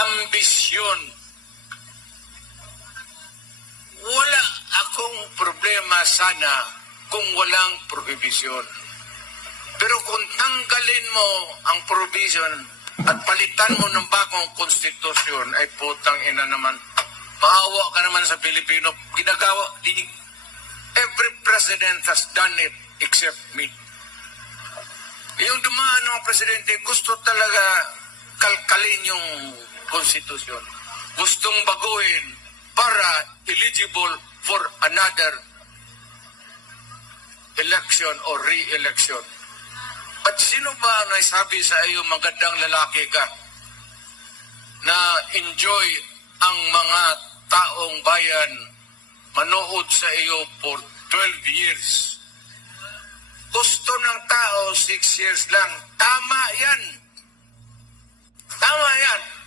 ambisyon. Wala akong problema sana kung walang prohibisyon. Pero kung tanggalin mo ang provision at palitan mo ng bagong konstitusyon, ay putang ina naman. Maawa ka naman sa Pilipino. Ginagawa, every president has done it except me. Yung dumaan ng presidente, gusto talaga kalkalin yung konstitusyon. Gustong baguhin para eligible for another election or re-election. But sino ba nagsabi sa iyo magandang lalaki ka na enjoy ang mga taong bayan manood sa iyo for 12 years? Gusto ng tao 6 years lang. Tama yan. Tama yan.